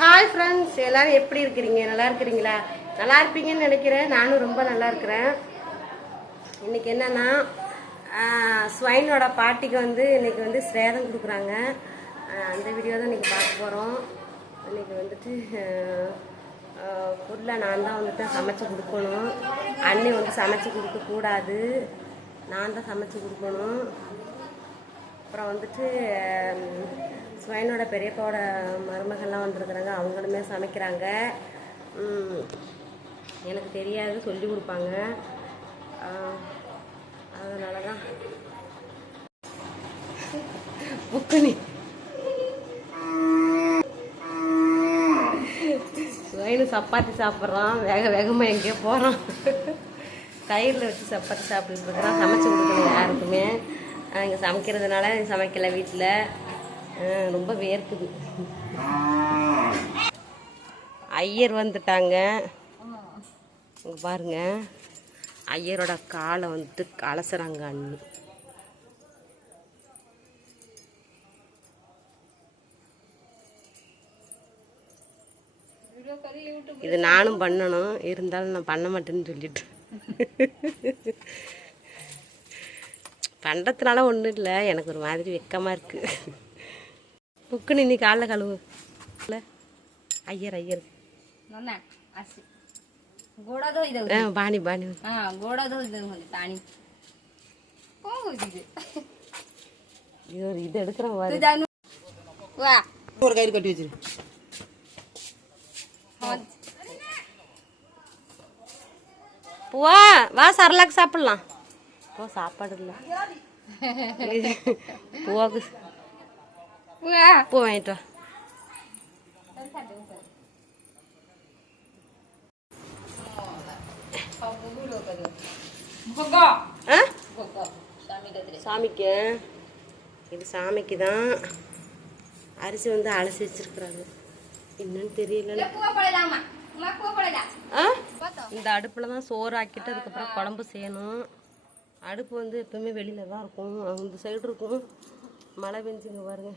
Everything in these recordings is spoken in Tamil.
ஹாய் ஃப்ரெண்ட்ஸ் எல்லாரும் எப்படி இருக்கிறீங்க? நல்லா இருக்கிறீங்களா? நல்லா இருப்பீங்கன்னு நினைக்கிறேன். நானும் ரொம்ப நல்லா இருக்கிறேன். இன்னைக்கு என்னன்னா ஸ்வைனோட பாட்டிக்கு வந்து இன்னைக்கு வந்து சேதம் கொடுக்குறாங்க. அந்த வீடியோ தான் இன்னைக்கு பார்க்க போகிறோம் இன்னைக்கு வந்துட்டு ஃபுல்லாக நான் தான் வந்துட்டு சமைச்சு கொடுக்கணும். அண்ணி வந்து சமைச்சு கொடுக்கக்கூடாது. நான் தான் சமைச்சு கொடுக்கணும். அப்புறம் வந்துட்டு சுவையனோட பெரியப்பாவோட மருமகள்லாம் வந்துருக்குறாங்க. அவங்களுமே சமைக்கிறாங்க. எனக்கு தெரியாது சொல்லி கொடுப்பாங்க. அதனால தான் புக்குனி. சுவையனு சப்பாத்தி சாப்பிட்றான். வேக வேகமாக எங்கேயோ போகிறான் தயிரில் வச்சு சப்பாத்தி சாப்பிட்டுட்டு இருக்கிறான். சமைச்சு கொடுக்கணும் யாருக்குமே. இங்கே சமைக்கிறதுனால சமைக்கல வீட்டில் ரொம்ப வேர்க்குது ஐயர் வந்துட்டாங்க. இங்கே பாருங்க. ஐயரோட காலை வந்துட்டு அலசுறாங்க அண்ணி. இது நானும் பண்ணணும். இருந்தாலும் நான் பண்ண மாட்டேன்னு சொல்லிட்டு. கண்டத்தினால ஒன்றும் இல்லை. எனக்கு ஒரு மாதிரி வெக்கமாக இருக்குது புக்குன்னு இன்னைக்கு காலைல கழுவு. இல்லை. ஐயர் ஐயர். பாணி பாணி இது ஒரு இது எடுக்கிறேன் ஒரு கயிறு கட்டி வச்சிரு. பூவா வா சரலாக்கு சாப்பிடலாம். போ சாப்பாடு இல்லை பூவாக்கு பூ வாங்கிட்டு சாமிக்கு. இது சாமிக்கு தான் அரிசி வந்து அலசி வச்சிருக்கிறாரு என்னன்னு தெரியல இந்த அடுப்பில் தான் சோறு ஆக்கிட்டு அதுக்கப்புறம் குழம்பு செய்யணும். அடுப்பு வந்து எப்போவுமே வெளியில் தான் இருக்கும். அந்த சைடு இருக்கும். மழை பெஞ்சுங்க பாருங்க.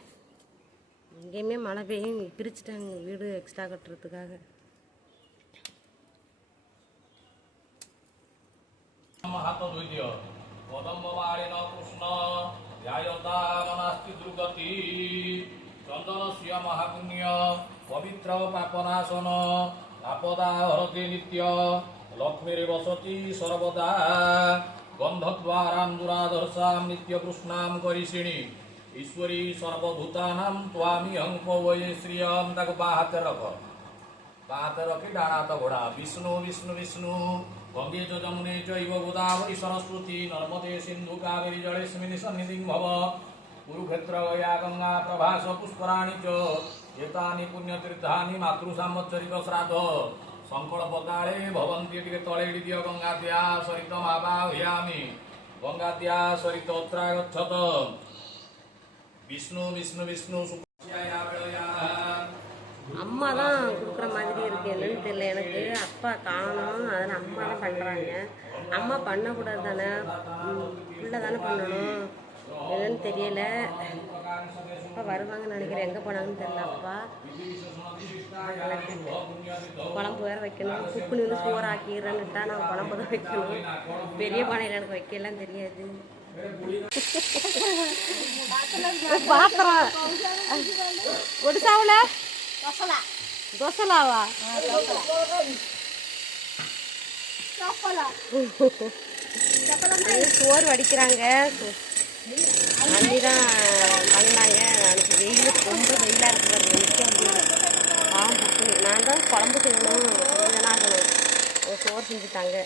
எங்கேயுமே மழை பெய்யும் பிரிச்சுட்டாங்க வீடு எக்ஸ்ட்ரா கட்டுறதுக்காக. চন্দনস্য মহাপুণ্য পবিত্র পাপনাশন আপদা হরতে নিত্য লক্ষ্মীর বসতি সর্বদা বন্ধদ্বারান্দুরাদর্শাম নিত্যকৃষ্ণাম করিষিণী। ঈশ্বরী সর্বভূতানাম ত্বামি অঙ্ক ওয়ে শ্রিয়ম তাকে বা হাতে রখ বা হাতে রখে ডানাত ঘোড়া, বিষ্ণু বিষ্ণু বিষ্ণু। গঙ্গে চ যমুনে চৈব গোদাবরী সরস্বতী, নর্মদে সিন্ধু কাবেরী জলেস্মিন সন্নিধিং ভব কুরুক্ষেত্র গয়া গঙ্গা প্রভাস পুষ্করাণী চ। এতানি পুণ্যতীর্থানি মাতৃ শ্রাদ্ধ। ଗଙ୍ଗା ପ୍ରଭାସ ପୁଷ୍କରାଣୀ ଚ ଏତାନି ପୁଣ୍ୟତୀର୍ଥାନି ମାତୃ ସାମ୍ବତ୍ସରିକ ଶ୍ରାଦ୍ଧ ସଂକଳ୍ପ କାଳେ ଭବନ୍ତି ଟିକେ ତଳେ ଇଡ଼ି ଦିଅ ଗଙ୍ଗା ଦ୍ୟା ସରିତ ମାବା ହ୍ୟାମି ଗଙ୍ଗା ଦ୍ୟା ସରିତ ଅତ୍ରା ଗଚ୍ଛତ ବିଷ୍ଣୁ ବିଷ୍ଣୁ ବିଷ୍ଣୁ ସୁପ୍ରିୟା ବେଳୟା அம்மா தான் கொடுக்குற மாதிரி இருக்கு என்னன்னு தெரியல எனக்கு அப்பா காணும் அதனால் அம்மா தான் பண்ணுறாங்க அம்மா பண்ணக்கூடாது தானே ம், பிள்ளை தானே பண்ணணும் என்னன்னு தெரியல. அப்பா வருவாங்கன்னு நினைக்கிறேன். எங்கே போனாங்கன்னு தெரியல அப்பா. குழம்பு வேற வைக்கணும். குப்புனி வந்து சோறு ஆக்கிடுறேன்னுட்டா நான் குழம்பு தான் வைக்கணும். பெரிய பானையில் எனக்கு வைக்கலாம் தெரியாது. பாத்திரம். ஒடிசாவில் தோசலாவா? சோறு வடிக்கிறாங்க. அண்ணி தான் பண்ணாங்க எனக்கு வெயில் ரொம்ப வெயிலாக இருக்கு நிற்க முடியல. ஆ புக்கு நான் தான் குழம்பு செய்யணும். இதெல்லாம் ஆகணும். சோறு செஞ்சுட்டாங்க.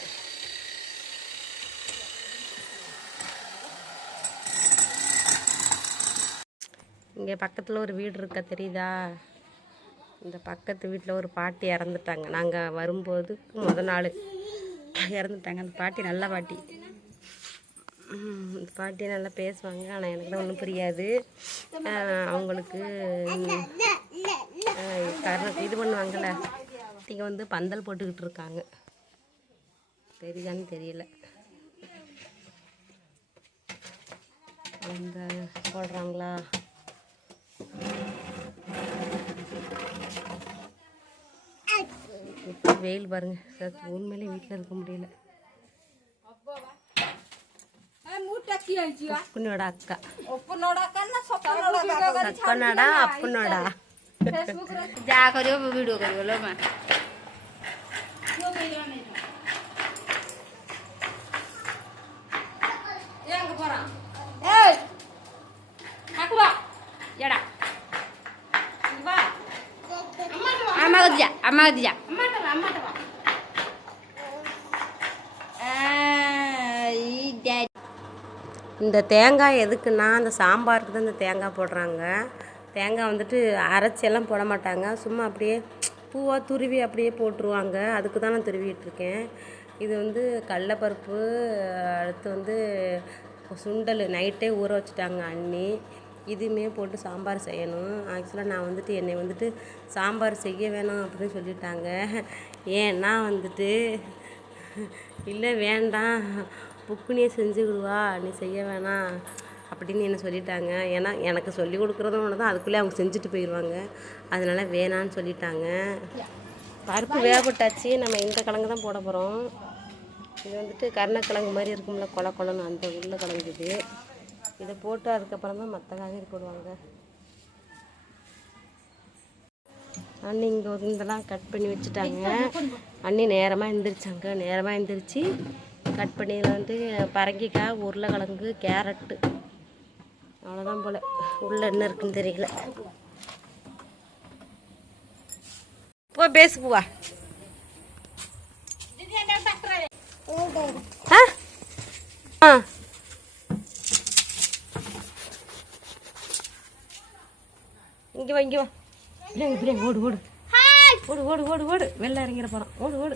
இங்கே பக்கத்தில் ஒரு வீடு இருக்கா தெரியுதா? இந்த பக்கத்து வீட்டில் ஒரு பாட்டி இறந்துட்டாங்க. நாங்கள் வரும்போது முத நாள் இறந்துட்டாங்க. அந்த பாட்டி நல்ல பாட்டி. பாட்டி நல்லா பேசுவாங்க ஆனால் எனக்கு தான் ஒன்றும் புரியாது. அவங்களுக்கு ஆஹ், இது பண்ணுவாங்கள்ல இங்கே வந்து பந்தல் போட்டுக்கிட்டு இருக்காங்க. தெரியுதான்னு தெரியல. அந்த போடுறாங்களா வெயில் பாருங்க சார் உண்மையிலே வீட்டில் இருக்க முடியல. ఉప్పునోడ అక్క సక్కనోడ అప్పునోడ যা করিব ভিডিও করিব লো মা আমাকে দিয়া আমাকে দিয়া இந்த தேங்காய் எதுக்குன்னா அந்த சாம்பாருக்கு தான் இந்த தேங்காய் போடுறாங்க. தேங்காய் வந்துட்டு அரைச்செல்லாம் போட மாட்டாங்க. சும்மா அப்படியே பூவாக துருவி அப்படியே போட்டுருவாங்க. அதுக்கு தான் நான் துருவிட்டுருக்கேன். இது வந்து கடலப்பருப்பு அடுத்து வந்து சுண்டல் நைட்டே ஊற வச்சுட்டாங்க அண்ணி. இதுவுமே போட்டு சாம்பார் செய்யணும். ஆக்சுவலாக நான் வந்துட்டு என்னை வந்துட்டு சாம்பார் செய்ய வேணாம் அப்படின்னு சொல்லிட்டாங்க. ஏன்னா வந்துட்டு இல்லை வேண்டாம். புக்குனியே செஞ்சுக்கிடுவா நீ செய்ய வேணாம் அப்படின்னு என்ன சொல்லிட்டாங்க. ஏன்னா எனக்கு சொல்லி கொடுக்குறதும் ஒன்று தான் அதுக்குள்ளே அவங்க செஞ்சுட்டு போயிடுவாங்க. அதனால் வேணான்னு சொல்லிட்டாங்க. பருப்பு வேகப்பட்டாச்சு. நம்ம இந்த கிழங்கு தான் போட போகிறோம் இது வந்துட்டு கருணக்கிழங்கு மாதிரி இருக்கும்ல கொல கொலன்னு அந்த உள்ள கிழங்கு இது. இதை போட்டு அதுக்கப்புறம் தான் மற்ற காய்கறி போடுவாங்க. அண்ணி இங்கே இதெல்லாம் கட் பண்ணி வச்சுட்டாங்க. அண்ணி நேரமாக எழுந்திரிச்சாங்க நேரமாக எழுந்திரிச்சு கட் பண்ணி இதில் வந்து பரங்கிக்காய் உருளைக்கிழங்கு கேரட்டு. அவ்வளோதான் போல். உள்ள என்ன இருக்குன்னு தெரியல. போ பேசு பூவா ஆ? இங்கே வா இங்கே வா. ஓடு ஓடு. ஓடு ஓடு ஓடு ஓடு. வெளில இறங்கிற போகிறோம் ஓடு ஓடு.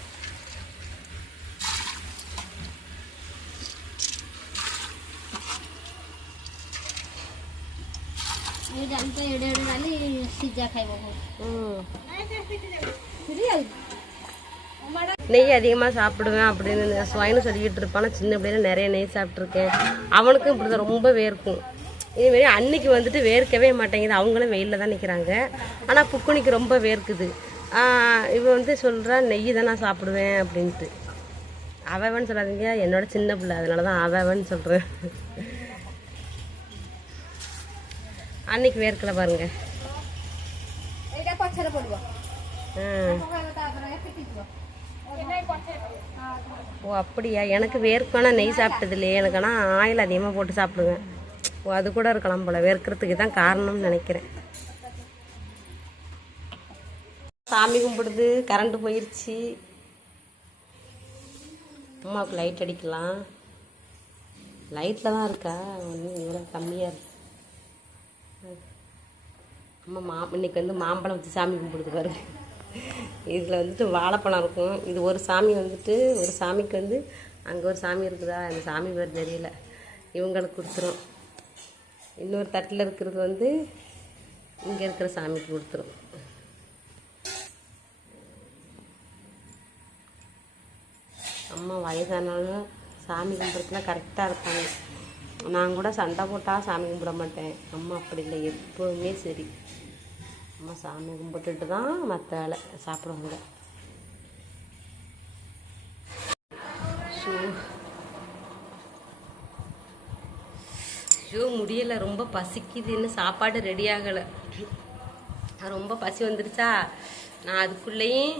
ଏଇ ଡାଲି ତ ଏଡ଼େ ଏଡ଼େ ଡାଲି ସିଝା ଖାଇବ ம் ସିରିଏଲ୍ நெய் அதிகமாக சாப்பிடுவேன் அப்படின்னு சுவாயின்னு சொல்லிக்கிட்டு இருப்பான் நான் சின்ன பிள்ளைல நிறைய நெய் சாப்பிட்ருக்கேன் அவனுக்கும் இப்படி தான் ரொம்ப வேர்க்கும் இதேமாரி அன்னைக்கு வந்துட்டு வேர்க்கவே மாட்டேங்குது அவங்களும் வெயிலில் தான் நிற்கிறாங்க ஆனால் புக்குனிக்கு ரொம்ப வேர்க்குது ஆஹ் இவ வந்து சொல்கிறா நெய் தான் நான் சாப்பிடுவேன் அப்படின்ட்டு அவன் சொல்லாதீங்க என்னோட சின்ன பிள்ளை அதனால தான் அவன் சொல்கிறேன் அன்னைக்கு வேர்க்கலை பாருங்க. ஓ அப்படியா? எனக்கு வேர்க்கான நெய் சாப்பிட்டது இல்லையே. எனக்கு ஆனால் ஆயில் அதிகமாக போட்டு சாப்பிடுங்க ஓ அது கூட இருக்கலாம் போல. வேர்க்கிறதுக்கு தான் காரணம்னு நினைக்கிறேன். சாமி கும்பிடுது. கரண்ட்டு போயிடுச்சு அம்மாவுக்கு லைட் அடிக்கலாம். லைட்டில் தான் இருக்கா? ஒன்றும் இவ்வளோ கம்மியாக இருக்கு. அம்மா மா இன்னைக்கு வந்து மாம்பழம் வச்சு சாமி கும்பிடுது பாருங்க இதில் வந்துட்டு வாழைப்பழம் இருக்கும். இது ஒரு சாமி வந்துட்டு ஒரு சாமிக்கு வந்து அங்கே ஒரு சாமி இருக்குதா? அந்த சாமி பேர் தெரியல. இவங்களுக்கு கொடுத்துரும். இன்னொரு தட்டில் இருக்கிறது வந்து இங்கே இருக்கிற சாமிக்கு கொடுத்துரும். அம்மா வயதானாலும் சாமி கும்பிட்றதுலாம் கரெக்டாக இருப்பாங்க. நான் கூட சண்டை போட்டால் சாமி கும்பிட மாட்டேன். அம்மா அப்படி இல்லை எப்போவுமே சரி. அம்மா சாமி கும்பிட்டுட்டு தான் மற்ற வேலை சாப்பிடுவாங்க. ஷூ ஷூ முடியலை. ரொம்ப பசிக்குது இன்னும் சாப்பாடு ரெடி ஆகலை. ரொம்ப பசி வந்துருச்சா? நான் அதுக்குள்ளேயும்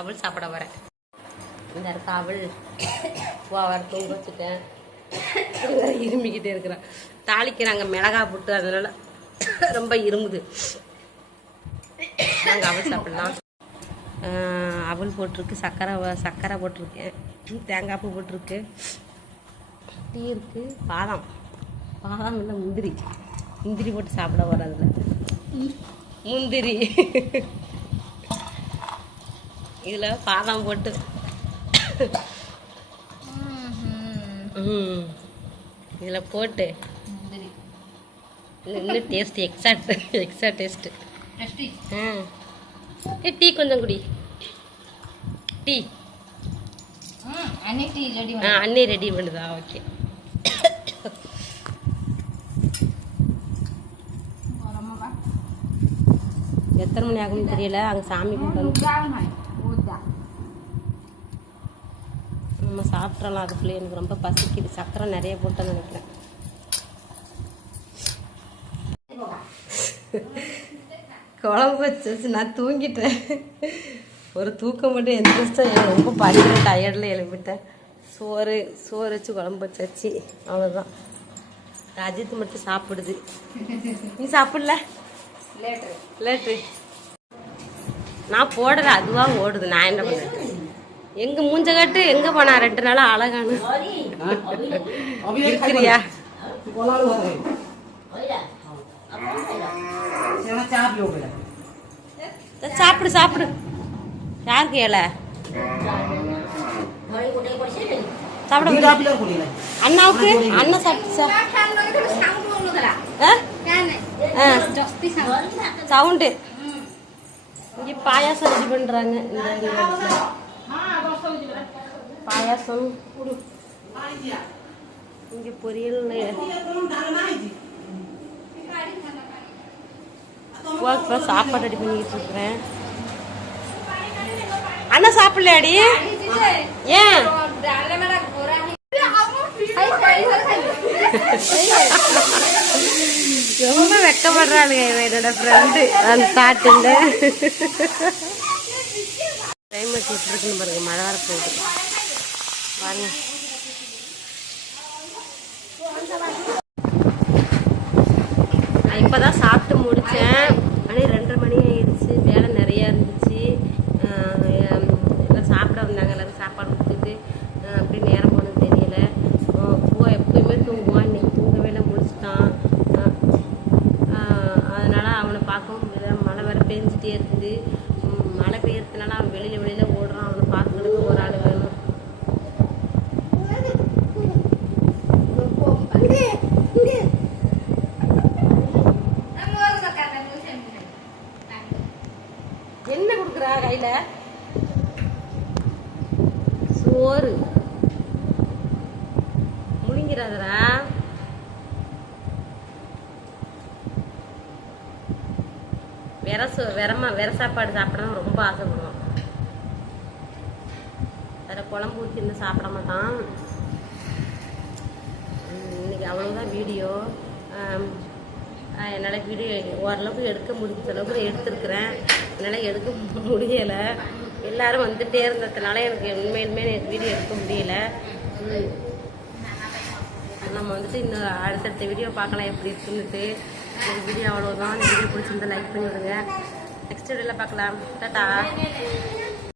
அவள் சாப்பிட வரேன். இந்த இருக்க அவள் வா வர தூங்க வச்சுட்டேன். இருமிக்கிட்டே இருக்கிறான். தாளிக்கிறாங்க மிளகா போட்டு அதனால ரொம்ப இருமுது. நாங்கள் அவள் சாப்பிடலாம். அவல் போட்டிருக்கு சர்க்கரை வ- சர்க்கரை போட்டிருக்கேன் தேங்காய் பூ போட்டிருக்கு. டீ இருக்கு பாதாம். பாதாம் இல்லை முந்திரி. முந்திரி போட்டு சாப்பிட வர அதில் முந்திரி. இதில் பாதாம் போட்டு. ம். இதில் போட்டு. இன்னும் டேஸ்ட் எக்ஸ்ட்ரா எக்ஸ்ட்ரா டேஸ்ட்டு ஏ டீ கொஞ்சம் குடி. டீ. ம் அன்னைக்கு ரெடி ஆ அண்ணி ரெடி பண்ணுதா? ஓகே. எத்தனை மணி ஆகும்னு தெரியல. அங்கே சாமி ஊதா நம்ம சாப்பிட்றலாம் அதுக்குள்ளே எனக்கு ரொம்ப பசிக்குது. சக்கரை நிறைய போட்டேன்னு நினைக்கிறேன். குழம்பு வச்சு நான் தூங்கிட்டேன். ஒரு தூக்கம் மட்டும் எந்திரிச்சிட்டா ரொம்ப படிக்கிற டயர்டில் எழுப்பிட்டேன் சோறு சோறு வச்சு குழம்பு வச்சாச்சு அவ்வளோதான் அஜித் மட்டும் சாப்பிடுது. நீ சாப்பிடல? லேட்டு லேட்டு நான் போடல அதுவாக ஓடுது. நான் என்ன பண்ணுறேன் எங்க மூஞ்ச காட்டு எங்க போனா? ரெண்டு நாளா அழகானு. இருக்கிறியா? சாப்பிடு சாப்பிடு யாருக்கு ஏல சாப்பிட. அண்ணாவுக்கு? அண்ணன் சாப்பிட்டு சவுண்டு. இங்கே பாயாசம் ரெடி பண்றாங்க. இந்த. பாயாசம். இங்க பொரியல். இப்போ சாப்பாடு ரெடி பண்ணிக்கிட்டு இருக்கிறேன் அண்ணா சாப்பிடலையாடி? ஏன்? ரொம்ப வெக்கப்படுறாளுங்க என்னோட ஃப்ரெண்டு அந்த ஸ்டார்டிங்ல டைம் எப்படி இருக்குன்னு பாருங்க மழை வர போகுது பாருங்க நான் இப்போ தான் சாப்பிட்டு முடித்தேன் மணி ரெண்டரை மணி ஆயிடுச்சு. வேலை நிறையா இருந்துச்சு ஆஹ் எம், எல்லாம் சாப்பிட வந்தாங்க எல்லாரும் சாப்பாடு கொடுத்துட்டு ஆஹ் அப்படியே நேரம் போனது தெரியல ஆஹ் பூவா எப்பயுமே தூங்குவான் இன்னைக்கு தூங்கவே இல்லை முடிச்சிட்டான் ஆஹ் ஆஹ் அதனால அவனை பார்க்கவும் முடியல மழை வேற பெஞ்சிட்டே இருக்குது உம், மழை பெய்யறதுனால அவன் வெளியில வெளியில ஓடுறான் அவனை பார்க்கறதுக்கு ஒரு ஆள் வேணும் என்ன கையில்? சோறு. முழுங்கிறாதரா வெற சோ வெறமா வெற சாப்பாடு சாப்பிடணும் ரொம்ப ஆசைப்படுவோம். வேற குழம்பு ஊற்றி இன்னும் சாப்பிட மாட்டான். இன்னைக்கு அவ்வளோதான் வீடியோ. என்னால் வீடியோ ஓரளவுக்கு எடுக்க முடிஞ்ச அளவுக்கு எடுத்திருக்கிறேன். என்னால் எடுக்க முடியலை. எல்லோரும் வந்துகிட்டே இருந்ததுனால எனக்கு உண்மையிலுமே எனக்கு வீடியோ எடுக்க முடியல. நம்ம வந்துட்டு இன்னும் அடுத்தடுத்த வீடியோ பார்க்கலாம் எப்படி இருக்குன்னுட்டு. ஒரு வீடியோ அவ்வளோதான் வீடியோ பிடிச்சிருந்தா லைக் பண்ணி விடுங்க நெக்ஸ்ட் வீடியோவில் பார்க்கலாம். டாட்டா